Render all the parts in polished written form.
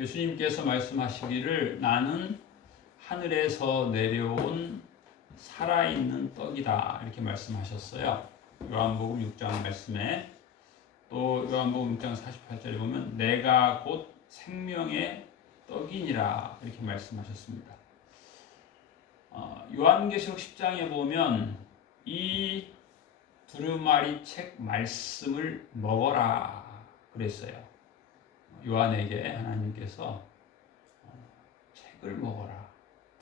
예수님께서 말씀하시기를 나는 하늘에서 내려온 살아있는 떡이다 이렇게 말씀하셨어요. 요한복음 6장 말씀에 또 요한복음 6장 48절에 보면 내가 곧 생명의 떡이니라 이렇게 말씀하셨습니다. 요한계시록 10장에 보면 이 두루마리 책 말씀을 먹어라 그랬어요. 요한에게 하나님께서 책을 먹어라.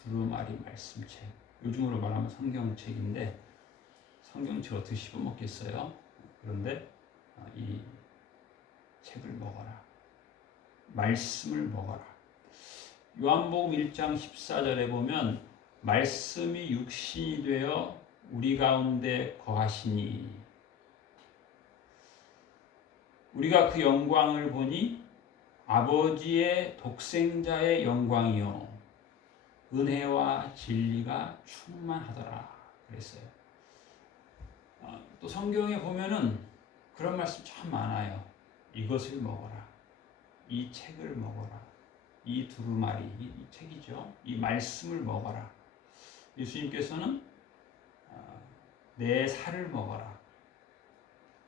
두루마리 말씀책. 요즘으로 말하면 성경책인데 성경책을 어떻게 씹어먹겠어요? 그런데 이 책을 먹어라. 말씀을 먹어라. 요한복음 1장 14절에 보면 말씀이 육신이 되어 우리 가운데 거하시니 우리가 그 영광을 보니 아버지의 독생자의 영광이요 은혜와 진리가 충만하더라 그랬어요. 또 성경에 보면은 그런 말씀 참 많아요. 이것을 먹어라. 이 책을 먹어라. 이 두루마리, 이 책이죠. 이 말씀을 먹어라. 예수님께서는 내 살을 먹어라.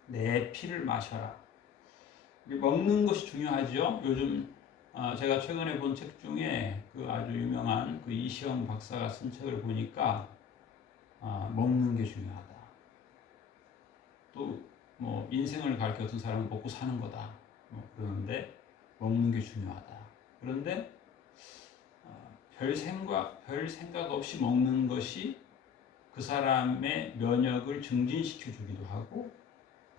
내 피를 마셔라. 먹는 것이 중요하죠. 요즘 제가 최근에 본 책 중에 그 아주 유명한 그 이시영 박사가 쓴 책을 보니까 먹는 게 중요하다. 또 뭐 인생을 가르쳐 어떤 사람은 먹고 사는 거다. 그러는데 먹는 게 중요하다. 그런데 별 생각 없이 먹는 것이 그 사람의 면역을 증진시켜 주기도 하고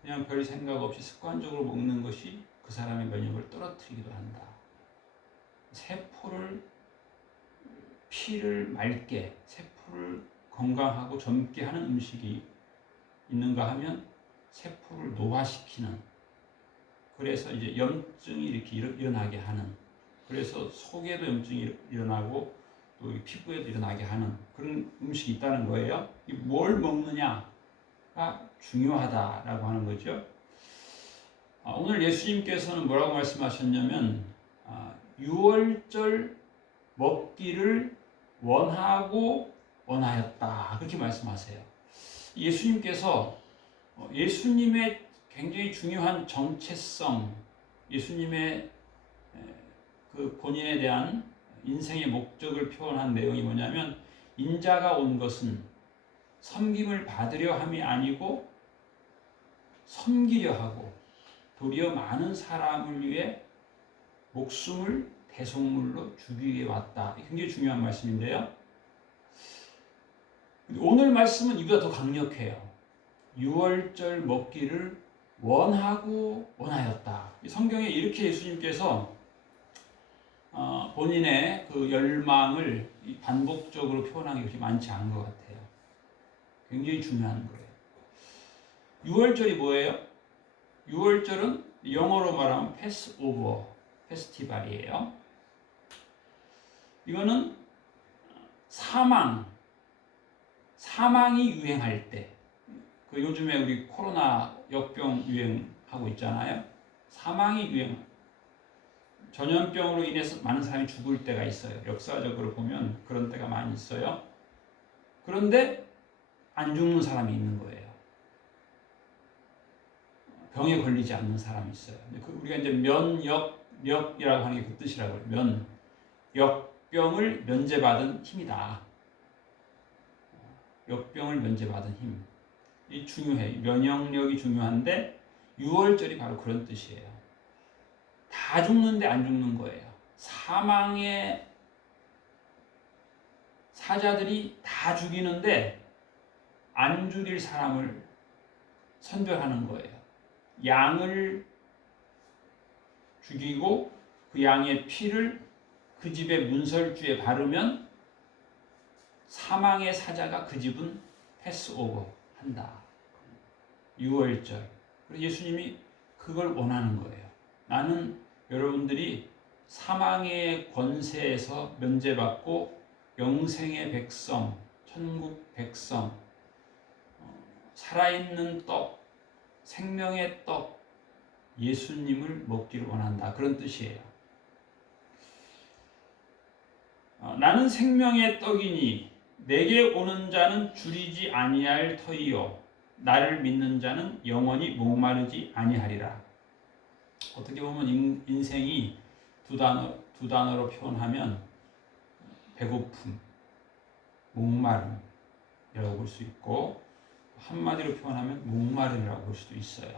그냥 별 생각 없이 습관적으로 먹는 것이 그 사람의 면역을 떨어뜨리기도 한다. 피를 맑게, 세포를 건강하고 젊게 하는 음식이 있는가 하면 세포를 노화시키는, 그래서 이제 염증이 이렇게 일어나게 하는, 그래서 속에도 염증이 일어나고 또 피부에도 일어나게 하는 그런 음식이 있다는 거예요. 뭘 먹느냐가 중요하다라고 하는 거죠. 오늘 예수님께서는 뭐라고 말씀하셨냐면 유월절 먹기를 원하고 원하였다 그렇게 말씀하세요. 예수님께서 예수님의 굉장히 중요한 정체성, 예수님의 그 본인에 대한 인생의 목적을 표현한 내용이 뭐냐면 인자가 온 것은 섬김을 받으려 함이 아니고 섬기려 하고 도리어 많은 사람을 위해 목숨을 대속물로 주기 위해 왔다. 굉장히 중요한 말씀인데요. 오늘 말씀은 이보다 더 강력해요. 유월절 먹기를 원하고 원하였다. 성경에 이렇게 예수님께서 본인의 그 열망을 반복적으로 표현한 게 그렇게 많지 않은 것 같아요. 굉장히 중요한 거예요. 유월절이 뭐예요? 유월절은 영어로 말하면 패스오버 페스티벌이에요. 이거는 사망이 유행할 때, 그 요즘에 우리 코로나 역병 유행하고 있잖아요. 사망이 전염병으로 인해서 많은 사람이 죽을 때가 있어요. 역사적으로 보면 그런 때가 많이 있어요. 그런데 안 죽는 사람이 있는 거예요. 병에 걸리지 않는 사람이 있어요. 우리가 이제 면역이라고 하는 게 그 뜻이라고요. 역병을 면제받은 힘이다. 역병을 면제받은 힘. 이 중요해. 면역력이 중요한데 유월절이 바로 그런 뜻이에요. 다 죽는데 안 죽는 거예요. 사망의 사자들이 다 죽이는데 안 죽일 사람을 선별하는 거예요. 양을 죽이고 그 양의 피를 그 집의 문설주에 바르면 사망의 사자가 그 집은 패스오버 한다. 유월절. 그래서 예수님이 그걸 원하는 거예요. 나는 여러분들이 사망의 권세에서 면제받고 영생의 백성, 천국 백성, 살아있는 떡, 생명의 떡, 예수님을 먹기를 원한다. 그런 뜻이에요. 나는 생명의 떡이니 내게 오는 자는 줄이지 아니할 터이요 나를 믿는 자는 영원히 목마르지 아니하리라. 어떻게 보면 인생이 두 단어로 표현하면 배고픔, 목마름이라고 볼 수 있고 한마디로 표현하면 목마름이라고 볼 수도 있어요.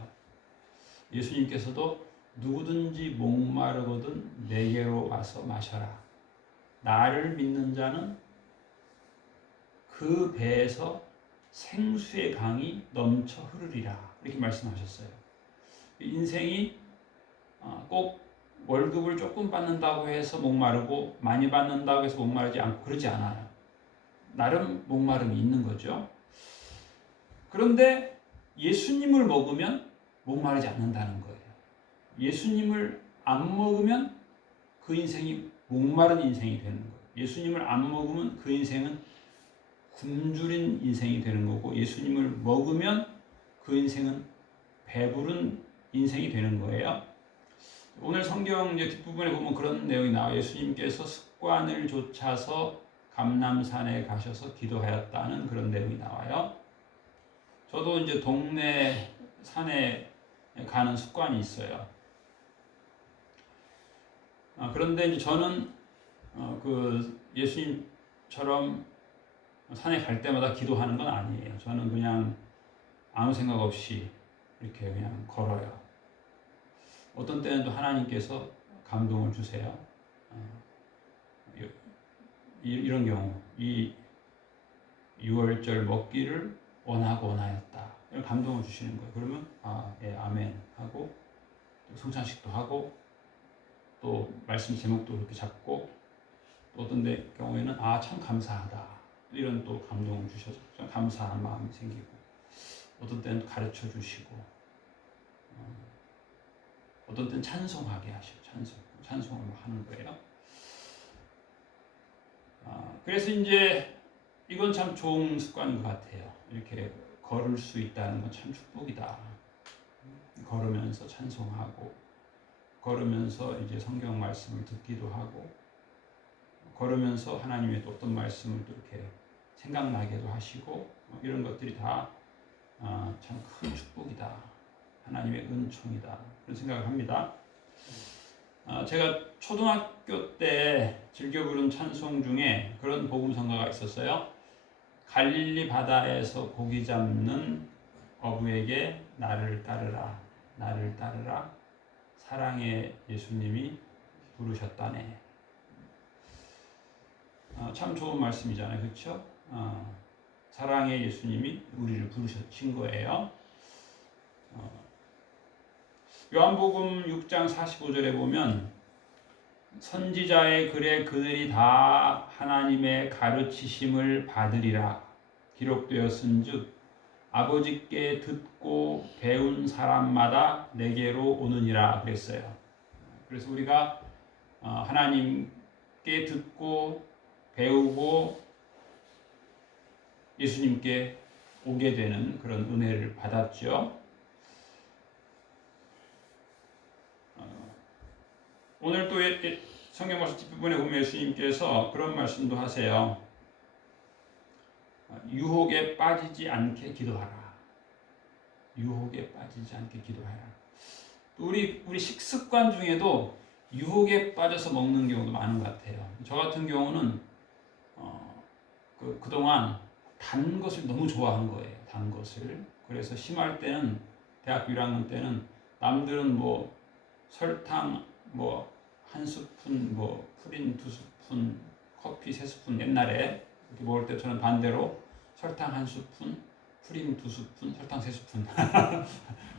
예수님께서도 누구든지 목마르거든 내게로 와서 마셔라. 나를 믿는 자는 그 배에서 생수의 강이 넘쳐 흐르리라. 이렇게 말씀하셨어요. 인생이 꼭 월급을 조금 받는다고 해서 목마르고 많이 받는다고 해서 목마르지 않고 그러지 않아요. 나름 목마름이 있는 거죠. 그런데 예수님을 먹으면 목마르지 않는다는 거예요. 예수님을 안 먹으면 그 인생이 목마른 인생이 되는 거예요. 예수님을 안 먹으면 그 인생은 굶주린 인생이 되는 거고 예수님을 먹으면 그 인생은 배부른 인생이 되는 거예요. 오늘 성경 이제 뒷부분에 보면 그런 내용이 나와요. 예수님께서 습관을 좇아서 감람산에 가셔서 기도하였다는 그런 내용이 나와요. 저도 이제 동네 산에 가는 습관이 있어요. 그런데 이제 저는 그 예수님처럼 산에 갈 때마다 기도하는 건 아니에요. 저는 그냥 아무 생각 없이 이렇게 그냥 걸어요. 어떤 때는 또 하나님께서 감동을 주세요. 이런 경우, 이 6월절 먹기를 원하였다. 이런 감동을 주시는 거예요. 그러면 예, 아멘 하고 또 성찬식도 하고 또 말씀 제목도 그렇게 잡고 또 어떤 경우에는 참 감사하다. 이런 또 감동을 주셔서 좀 감사한 마음이 생기고 어떤 때는 가르쳐 주시고 어떤 때는 찬송하게 하시고 찬송을 하는 거예요. 그래서 이제 이건 참 좋은 습관인 것 같아요. 이렇게 걸을 수 있다는 건 참 축복이다. 걸으면서 찬송하고 걸으면서 이제 성경 말씀을 듣기도 하고 걸으면서 하나님의 또 어떤 말씀을 또 이렇게 생각나게도 하시고 이런 것들이 다 참 큰 축복이다. 하나님의 은총이다. 그런 생각을 합니다. 제가 초등학교 때 즐겨 부른 찬송 중에 그런 복음성가가 있었어요. 갈릴리 바다에서 고기 잡는 어부에게 나를 따르라, 나를 따르라. 사랑의 예수님이 부르셨다네. 참 좋은 말씀이잖아요, 그렇죠? 사랑의 예수님이 우리를 부르신 거예요. 요한복음 6장 45절에 보면 선지자의 글에 그들이 다 하나님의 가르치심을 받으리라 기록되었은즉 아버지께 듣고 배운 사람마다 내게로 오느니라 그랬어요. 그래서 우리가 하나님께 듣고 배우고 예수님께 오게 되는 그런 은혜를 받았죠. 오늘 또 성경 말씀 뒷부분에 보면 예수님께서 그런 말씀도 하세요. 유혹에 빠지지 않게 기도하라. 유혹에 빠지지 않게 기도하라. 또 우리 식습관 중에도 유혹에 빠져서 먹는 경우도 많은 것 같아요. 저 같은 경우는 그동안 단 것을 너무 좋아한 거예요. 단 것을. 그래서 심할 때는 대학교 1학년 때는 남들은 뭐 설탕 한 스푼, 프린 2스푼, 커피 3스푼 옛날에 이렇게 먹을 때 저는 반대로 설탕 1스푼, 프린 2스푼, 설탕 3스푼.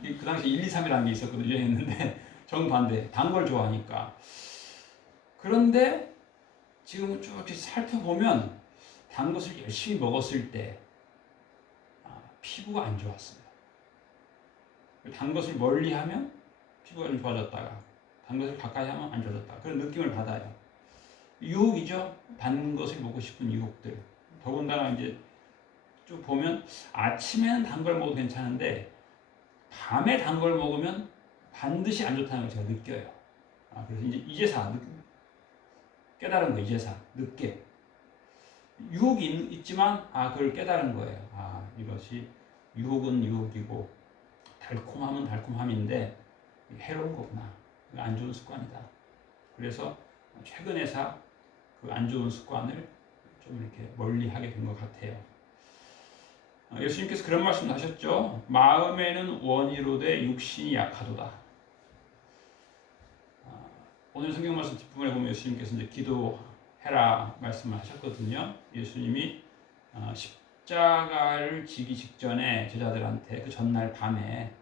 그 당시 1, 2, 3이라는 게 있었거든요. 유행했는데 정반대. 단 걸 좋아하니까. 그런데 지금 쭉 살펴보면 단 것을 열심히 먹었을 때 피부가 안 좋았어요. 단 것을 멀리 하면 피부가 좀 좋아졌다가 단 것을 가까이 하면 안 좋아졌다. 그런 느낌을 받아요. 유혹이죠. 단 것을 먹고 싶은 유혹들. 더군다나 이제 쭉 보면 아침에는 단 걸 먹어도 괜찮은데 밤에 단 걸 먹으면 반드시 안 좋다는 걸 제가 느껴요. 그래서 이제사 깨달은 거 이제서 늦게 유혹이 있지만 그걸 깨달은 거예요. 이것이 유혹은 유혹이고 달콤함은 달콤함인데 해로운 거구나. 안 좋은 습관이다. 그래서 최근에서 그 안 좋은 습관을 좀 이렇게 멀리하게 된 것 같아요. 예수님께서 그런 말씀을 하셨죠. 마음에는 원이로되 육신이 약하도다. 오늘 성경 말씀 뒷부분에 보면 예수님께서 이제 기도해라 말씀을 하셨거든요. 예수님이 십자가를 지기 직전에 제자들한테 그 전날 밤에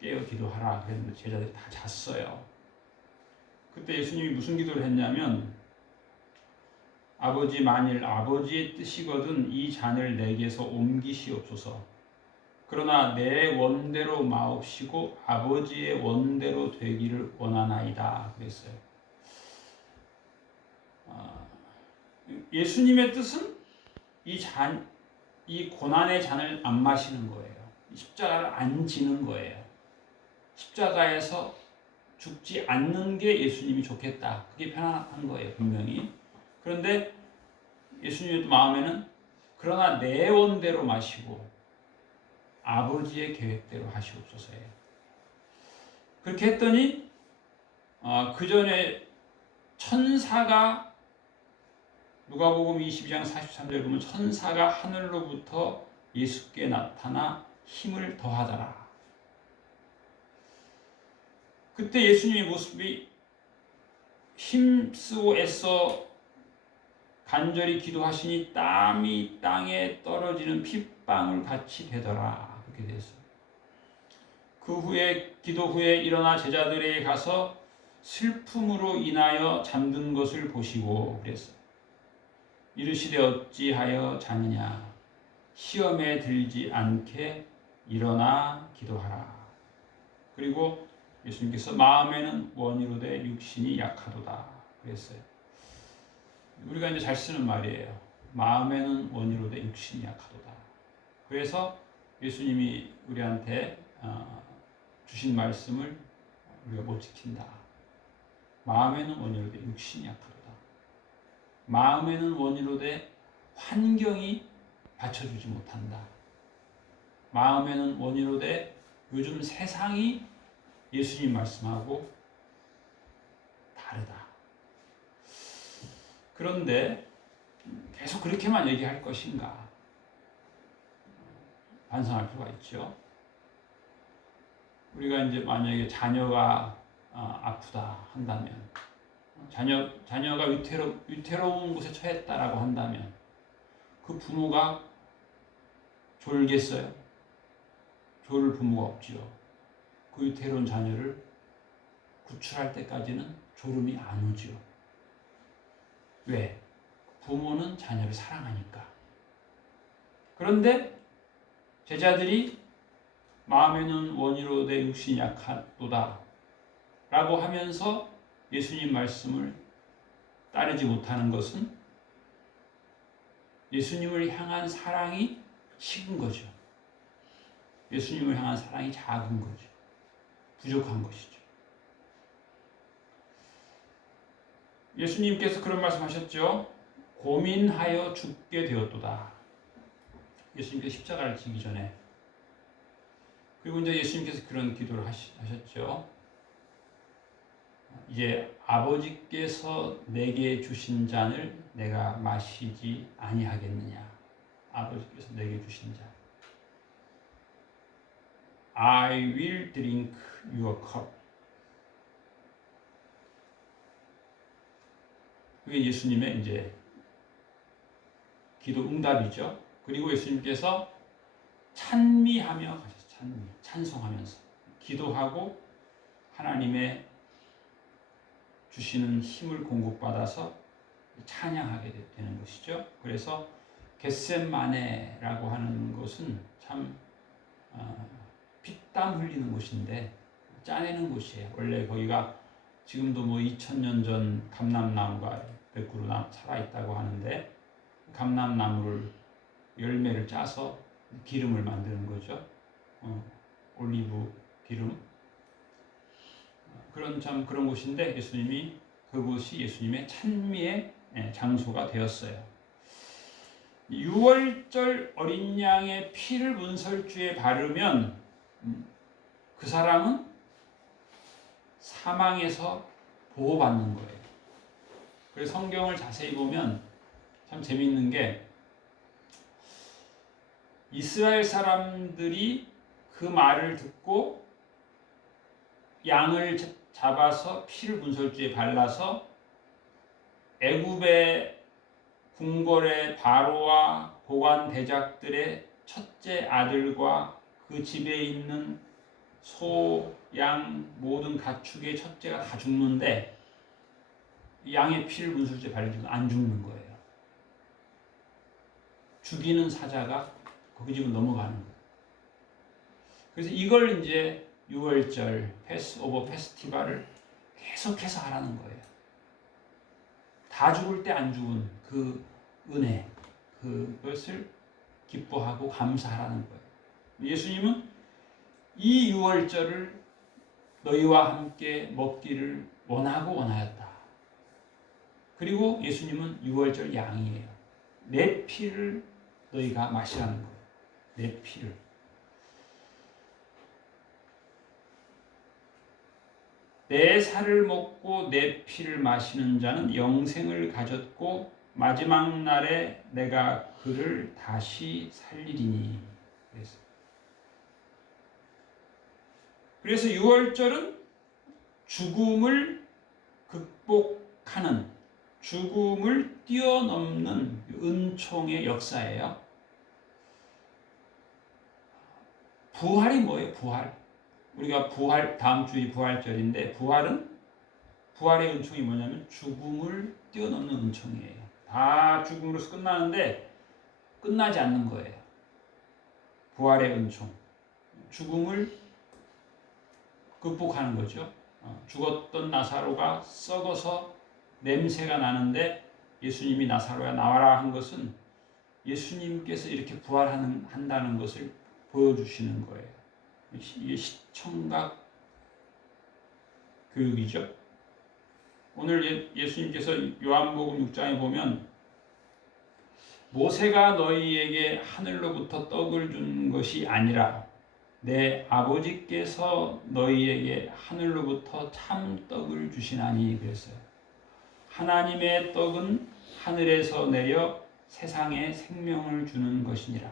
깨어 기도하라 그랬는데 제자들이 다 잤어요. 그때 예수님이 무슨 기도를 했냐면 아버지 만일 아버지의 뜻이거든 이 잔을 내게서 옮기시옵소서. 그러나 내 원대로 마옵시고 아버지의 원대로 되기를 원하나이다 그랬어요. 예수님의 뜻은 이 고난의 잔을 안 마시는 거예요. 십자가를 안 지는 거예요. 십자가에서 죽지 않는 게 예수님이 좋겠다. 그게 편안한 거예요, 분명히. 그런데 예수님의 마음에는 그러나 내 원대로 마시고 아버지의 계획대로 하시옵소서예요. 그렇게 했더니 그 전에 천사가 누가복음 22장 43절 보면 천사가 하늘로부터 예수께 나타나 힘을 더하더라. 그때 예수님의 모습이 힘쓰고 애써 간절히 기도하시니 땀이 땅에 떨어지는 핏방울 같이 되더라. 그렇게 됐어요. 그 후에 기도 후에 일어나 제자들에게 가서 슬픔으로 인하여 잠든 것을 보시고 그랬어요. 이르시되 어찌하여 자느냐 시험에 들지 않게 일어나 기도하라. 그리고 예수님께서 마음에는 원이로되 육신이 약하도다 그랬어요. 우리가 이제 잘 쓰는 말이에요. 마음에는 원이로되 육신이 약하도다. 그래서 예수님이 우리한테 주신 말씀을 우리가 못 지킨다. 마음에는 원이로되 육신이 약하도다. 마음에는 원이로되 환경이 받쳐주지 못한다. 마음에는 원이로되 요즘 세상이 예수님 말씀하고 다르다. 그런데 계속 그렇게만 얘기할 것인가? 반성할 필요가 있죠. 우리가 이제 만약에 자녀가 아프다 한다면, 자녀가 위태로운 곳에 처했다라고 한다면, 그 부모가 졸겠어요? 졸을 부모가 없지요. 그 위태로운 자녀를 구출할 때까지는 졸음이 안 오지요. 왜? 부모는 자녀를 사랑하니까. 그런데 제자들이 마음에는 원이로되 육신이 약하도다 라고 하면서 예수님 말씀을 따르지 못하는 것은 예수님을 향한 사랑이 식은 거죠. 예수님을 향한 사랑이 작은 거죠. 부족한 것이죠. 예수님께서 그런 말씀하셨죠. 고민하여 죽게 되었도다. 예수님께서 십자가를 지기 전에. 그리고 이제 예수님께서 그런 기도를 하셨죠. 이제 아버지께서 내게 주신 잔을 내가 마시지 아니하겠느냐. 아버지께서 내게 주신 잔. I will drink your cup. 그게 예수님의 이제 기도 응답이죠. 그리고 예수님께서 찬미하며 가셨어요. 찬송하면서 기도하고 하나님의 주시는 힘을 공급받아서 찬양하게 되는 것이죠. 그래서 겟세마네라고 하는 것은 참 피땀 흘리는 곳인데 짜내는 곳이에요. 원래 거기가 지금도 뭐 2000년 전 감람나무가 몇 그루 살아있다고 하는데 감람나무를 열매를 짜서 기름을 만드는 거죠. 올리브 기름. 그런 곳인데 예수님이 그곳이 예수님의 찬미의 장소가 되었어요. 6월절 어린 양의 피를 문설주에 바르면 그 사람은 사망에서 보호받는 거예요. 그래서 성경을 자세히 보면 참 재미있는 게 이스라엘 사람들이 그 말을 듣고 양을 잡아서 피를 문설주에 발라서 애굽의 궁궐의 바로와 고관 대작들의 첫째 아들과 그 집에 있는 소, 양, 모든 가축의 첫째가 다 죽는데 양의 피를 문설주에 바르면 안 죽는 거예요. 죽이는 사자가 거기 집은 넘어가는 거예요. 그래서 이걸 이제 6월절 패스오버 페스티벌을 계속해서 하라는 거예요. 다 죽을 때 안 죽은 그 은혜, 그것을 기뻐하고 감사하라는 거예요. 예수님은 이 6월절을 너희와 함께 먹기를 원하고 원하였다. 그리고 예수님은 6월절 양이에요. 내 피를 너희가 마시라는 거예요. 내 피를. 내 살을 먹고 내 피를 마시는 자는 영생을 가졌고 마지막 날에 내가 그를 다시 살리리니. 그래서 6월절은 죽음을 극복하는, 죽음을 뛰어넘는 은총의 역사예요. 부활이 뭐예요? 부활. 우리가 부활, 다음 주이 부활절인데 부활의 은총이 뭐냐면 죽음을 뛰어넘는 은총이에요. 다 죽음으로서 끝나는데 끝나지 않는 거예요. 부활의 은총. 죽음을 극복하는 거죠. 죽었던 나사로가 썩어서 냄새가 나는데 예수님이 나사로야 나와라 한 것은 예수님께서 이렇게 부활한다는 것을 보여주시는 거예요. 이게 시청각 교육이죠. 오늘 예수님께서 요한복음 6장에 보면 모세가 너희에게 하늘로부터 떡을 준 것이 아니라 내 아버지께서 너희에게 하늘로부터 참 떡을 주시나니 그랬어요. 하나님의 떡은 하늘에서 내려 세상에 생명을 주는 것이니라.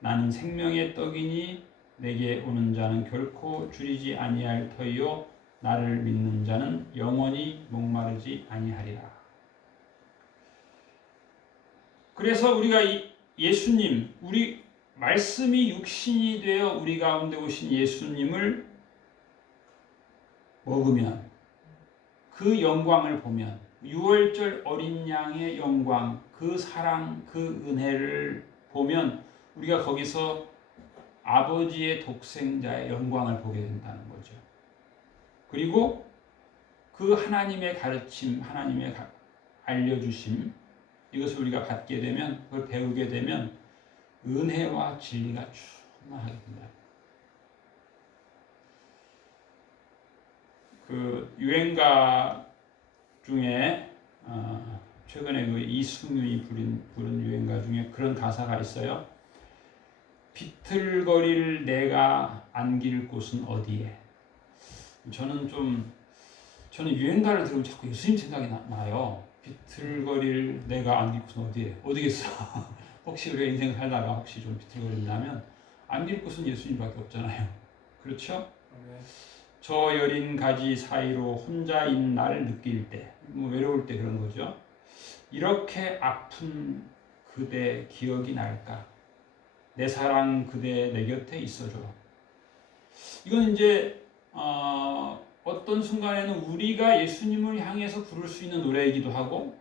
나는 생명의 떡이니 내게 오는 자는 결코 줄이지 아니할 터이요 나를 믿는 자는 영원히 목마르지 아니하리라. 그래서 우리가 예수님, 우리 말씀이 육신이 되어 우리 가운데 오신 예수님을 먹으면 그 영광을 보면 6월절 어린 양의 영광, 그 사랑, 그 은혜를 보면 우리가 거기서 아버지의 독생자의 영광을 보게 된다는 거죠. 그리고 그 하나님의 가르침, 하나님의 알려주심, 이것을 우리가 받게 되면, 그걸 배우게 되면 은혜와 진리가 충만하게 된다. 그 유행가 중에 최근에 그 이승윤이 부른 유행가 중에 그런 가사가 있어요. 비틀거릴 내가 안길 곳은 어디에? 저는 유행가를 들으면 자꾸 예수님 생각이 나요. 비틀거릴 내가 안길 곳은 어디에? 어디겠어? 혹시 우리가 인생 살다가 혹시 좀 비틀거린다면 안길 곳은 예수님밖에 없잖아요. 그렇죠? 네. 저 여린 가지 사이로 혼자인 날 느낄 때, 외로울 때 그런 거죠. 이렇게 아픈 그대 기억이 날까? 내 사랑 그대 내 곁에 있어줘. 이건 이제 어떤 순간에는 우리가 예수님을 향해서 부를 수 있는 노래이기도 하고,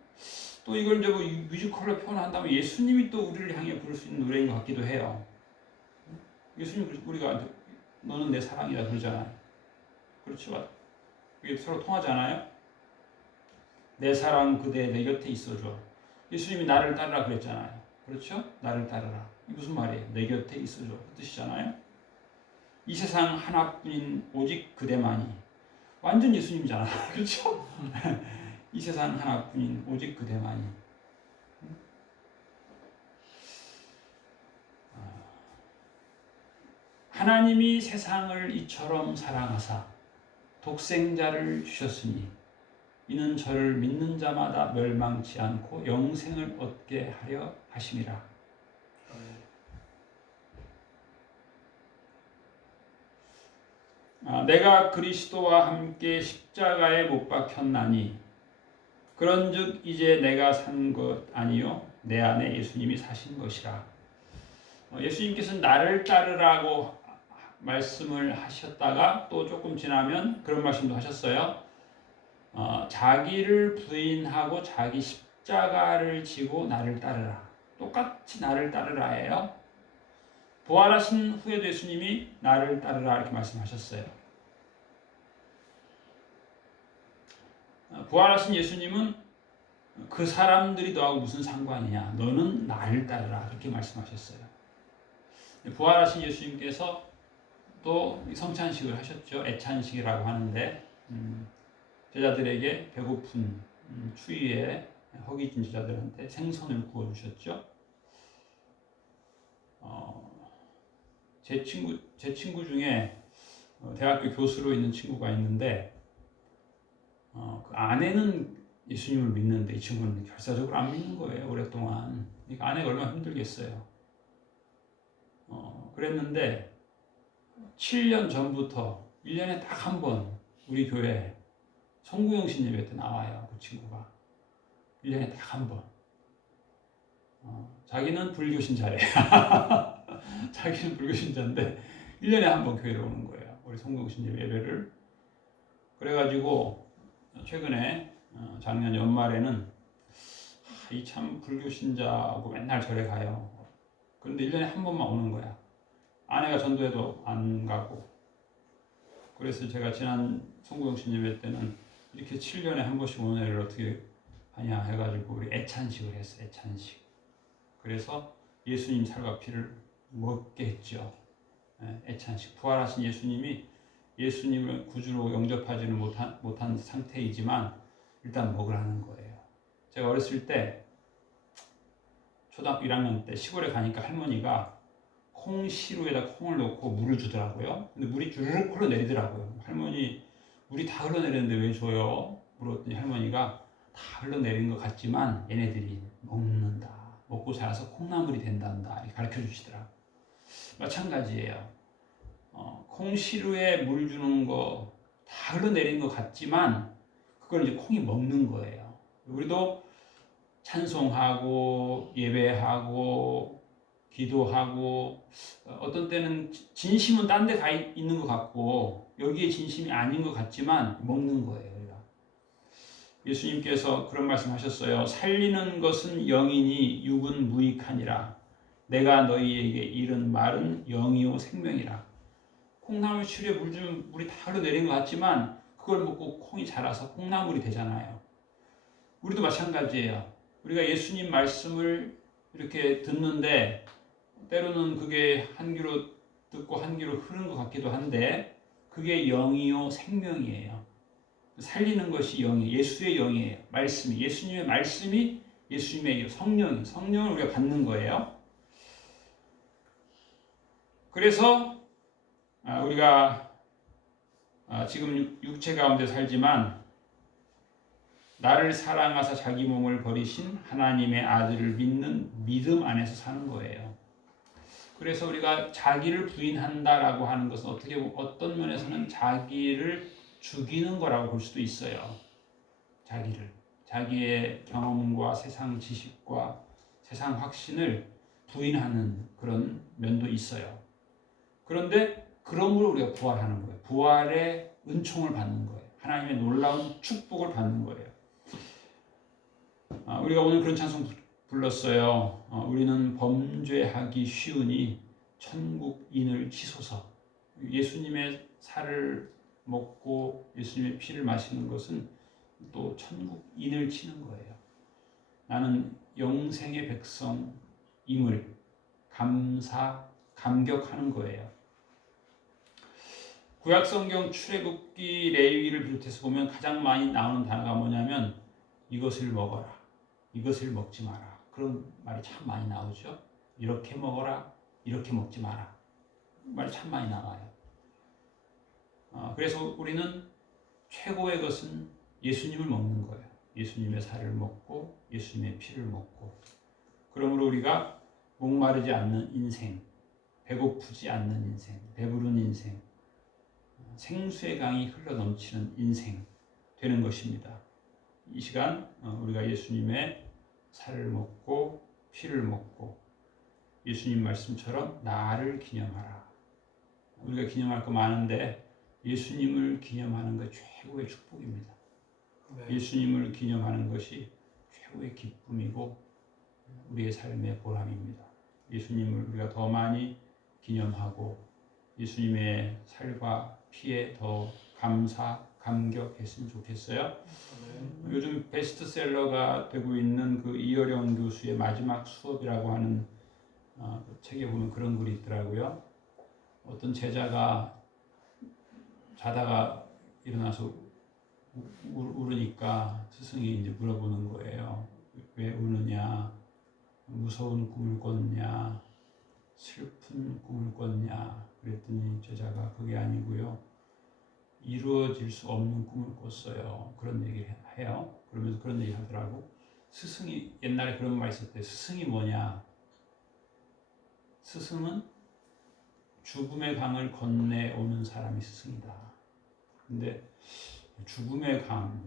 또 이걸 이제 뭐 뮤지컬로 표현한다면 예수님이 또 우리를 향해 부를 수 있는 노래인 것 같기도 해요. 예수님 우리가 너는 내 사랑이다 그러잖아요. 그렇죠? 이게 서로 통하잖아요. 내 사랑 그대 내 곁에 있어줘. 예수님이 나를 따르라 그랬잖아요. 그렇죠? 나를 따르라. 이게 무슨 말이에요? 내 곁에 있어줘. 그 뜻이잖아요. 이 세상 하나뿐인 오직 그대만이. 완전 예수님이잖아. 그렇죠? 이 세상 하나뿐인 오직 그대만이. 하나님이 세상을 이처럼 사랑하사 독생자를 주셨으니 이는 저를 믿는 자마다 멸망치 않고 영생을 얻게 하려 하심이라. 내가 그리스도와 함께 십자가에 못 박혔나니 그런즉 이제 내가 산 것 아니요 내 안에 예수님이 사신 것이라. 예수님께서는 나를 따르라고 말씀을 하셨다가 또 조금 지나면 그런 말씀도 하셨어요. 자기를 부인하고 자기 십자가를 지고 나를 따르라. 똑같이 나를 따르라예요. 부활하신 후에도 예수님이 나를 따르라 이렇게 말씀하셨어요. 부활하신 예수님은 그 사람들이 너하고 무슨 상관이냐? 너는 나를 따르라 이렇게 말씀하셨어요. 부활하신 예수님께서 또 성찬식을 하셨죠. 애찬식이라고 하는데 제자들에게 배고픈 추위에 허기진 제자들한테 생선을 구워주셨죠. 제 친구 중에 대학교 교수로 있는 친구가 있는데 그 아내는 예수님을 믿는데 이 친구는 결사적으로 안 믿는 거예요. 오랫동안. 그러니까 아내가 얼마나 힘들겠어요. 그랬는데 7년 전부터 1년에 딱 한 번 우리 교회 송구영신 예배 때 나와요. 그 친구가 1년에 딱 한 번. 자기는 불교 신자래. 자기는 불교 신자인데 1년에 한 번 교회로 오는 거예요. 우리 송구영신 예배를. 그래가지고 최근에 작년 연말에는 이 참 불교 신자하고 맨날 절에 가요. 그런데 1년에 한 번만 오는 거야. 아내가 전도해도 안 가고. 그래서 제가 지난 송구영신 예배 때는 이렇게 7년에 한 번씩 오는 애를 어떻게 하냐 해가지고 우리 애찬식을 했어요. 애찬식. 그래서 예수님 살과 피를 먹게 했죠. 애찬식. 부활하신 예수님이 예수님을 구주로 영접하지는 못한 상태이지만 일단 먹으라는 거예요. 제가 어렸을 때 초등학교 1학년 때 시골에 가니까 할머니가 콩시루에다 콩을 넣고 물을 주더라고요. 근데 물이 주르륵 흘러내리더라고요. 할머니 물이 다 흘러내리는데 왜 줘요? 물었더니 할머니가 다 흘러내린 것 같지만 얘네들이 먹는다. 먹고 자라서 콩나물이 된단다. 이렇게 가르쳐 주시더라. 마찬가지예요. 콩시루에 물 주는 거 다 흘러내린 것 같지만 그걸 이제 콩이 먹는 거예요. 우리도 찬송하고 예배하고 기도하고 어떤 때는 진심은 딴 데 가 있는 것 같고 여기에 진심이 아닌 것 같지만 먹는 거예요. 우리가. 예수님께서 그런 말씀 하셨어요. 살리는 것은 영이니 육은 무익하니라. 내가 너희에게 이른 말은 영이요 생명이라. 콩나물 추리에 물 주면 물이 다 흘러내린 것 같지만 그걸 먹고 콩이 자라서 콩나물이 되잖아요. 우리도 마찬가지예요. 우리가 예수님 말씀을 이렇게 듣는데 때로는 그게 한 귀로 듣고 한 귀로 흐르는 것 같기도 한데 그게 영이요 생명이에요. 살리는 것이 영이에요. 예수의 영이에요. 말씀이 예수님의 말씀이 예수님의 성령을 우리가 받는 거예요. 그래서 우리가 지금 육체 가운데 살지만 나를 사랑하사 자기 몸을 버리신 하나님의 아들을 믿는 믿음 안에서 사는 거예요. 그래서 우리가 자기를 부인한다라고 하는 것은 어떤 면에서는 자기를 죽이는 거라고 볼 수도 있어요. 자기의 경험과 세상 지식과 세상 확신을 부인하는 그런 면도 있어요. 그런데 그러므로 우리가 부활하는 거예요. 부활의 은총을 받는 거예요. 하나님의 놀라운 축복을 받는 거예요. 우리가 오늘 그런 찬송 불렀어요. 우리는 범죄하기 쉬우니 천국인을 치소서. 예수님의 살을 먹고 예수님의 피를 마시는 것은 또 천국인을 치는 거예요. 나는 영생의 백성임을 감격하는 거예요. 구약성경 출애굽기 레위기를 비롯해서 보면 가장 많이 나오는 단어가 뭐냐면 이것을 먹어라, 이것을 먹지 마라, 그런 말이 참 많이 나오죠. 이렇게 먹어라, 이렇게 먹지 마라, 말이 참 많이 나와요. 그래서 우리는 최고의 것은 예수님을 먹는 거예요. 예수님의 살을 먹고 예수님의 피를 먹고, 그러므로 우리가 목마르지 않는 인생, 배고프지 않는 인생, 배부른 인생, 생수의 강이 흘러넘치는 인생 되는 것입니다. 이 시간 우리가 예수님의 살을 먹고 피를 먹고 예수님 말씀처럼 나를 기념하라. 우리가 기념할 거 많은데 예수님을 기념하는 것 최고의 축복입니다. 네. 예수님을 기념하는 것이 최고의 기쁨이고 우리의 삶의 보람입니다. 예수님을 우리가 더 많이 기념하고 예수님의 살과 피에 더 감격했으면 좋겠어요. 요즘 베스트셀러가 되고 있는 그 이어령 교수의 마지막 수업이라고 하는 그 책에 보면 그런 글이 있더라고요. 어떤 제자가 자다가 일어나서 울으니까 스승이 이제 물어보는 거예요. 왜 우느냐? 무서운 꿈을 꿨냐? 슬픈 꿈을 꿨냐? 그랬더니 제자가 그게 아니고요, 이루어질 수 없는 꿈을 꿨어요. 그런 얘기를 해요. 그러면서 그런 얘기 하더라고. 스승이 옛날에 그런 말 있을 때, 스승이 뭐냐? 스승은 죽음의 강을 건네오는 사람이 스승이다. 근데 죽음의 강에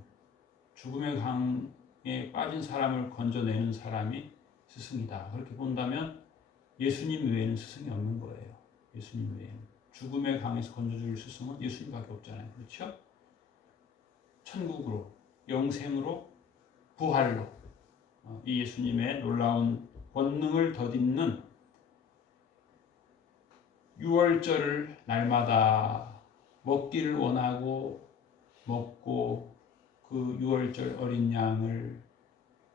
빠진 사람을 건져내는 사람이 스승이다. 그렇게 본다면 예수님 외에는 스승이 없는 거예요. 예수님 외에는. 죽음의 강에서 건져줄 스승은 예수님밖에 없잖아요. 그렇죠? 천국으로, 영생으로, 부활로 이 예수님의 놀라운 권능을 덧입는 6월절을 날마다 먹기를 원하고 먹고 그 6월절 어린 양을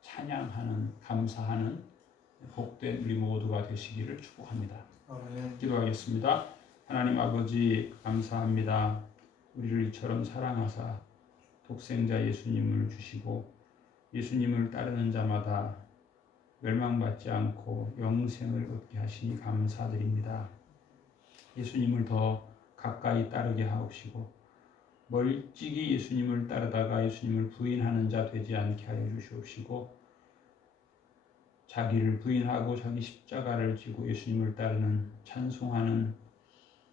찬양하는, 감사하는 복된 우리 모두가 되시기를 축복합니다. 아멘. 기도하겠습니다. 하나님 아버지, 감사합니다. 우리를 이처럼 사랑하사 독생자 예수님을 주시고 예수님을 따르는 자마다 멸망받지 않고 영생을 얻게 하시니 감사드립니다. 예수님을 더 가까이 따르게 하옵시고 멀찍이 예수님을 따르다가 예수님을 부인하는 자 되지 않게 하여 주시옵시고 자기를 부인하고 자기 십자가를 지고 예수님을 따르는, 찬송하는,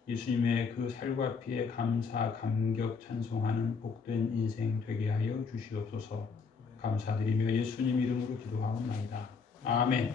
예수님의 그 살과 피에 감사, 감격, 찬송하는 복된 인생 되게 하여 주시옵소서. 감사드리며 예수님 이름으로 기도하옵나이다. 아멘.